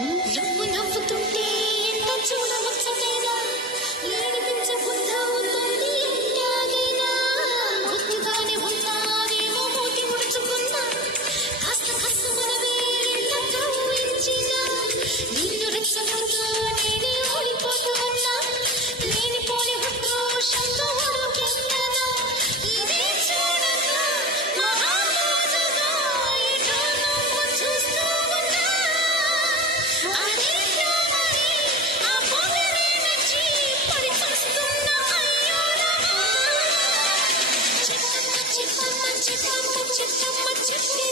నువ్వు నవ్వుతుంటే ఎంత చూడవచ్చలేదా ఏడిపించబుద్ధవుతుంది ఎలాగైనా ముద్దుగానే ఉన్నావేమో మూతి ముడుచుకున్నా కాస్త కష్టమున వేరెంత కవ్వించినా నిన్ను రెచ్చగొట్టు నేనే ఓడిపోతూ ఉన్నా లేనిపోని ఉద్రోషంతో ఉడుకెత్తనా ఇదే చూడగా మహారాజుగా ఎటో నువ్వు చూస్తూ ఉన్నా అదే ప్రేమని ఆ పొగరే మెచ్చి పడి చూస్తున్నా అయ్యోనమా చెప్పమ్మ చెప్పమ్మ చెప్పమ్మ చెప్పమ్మ చెప్పే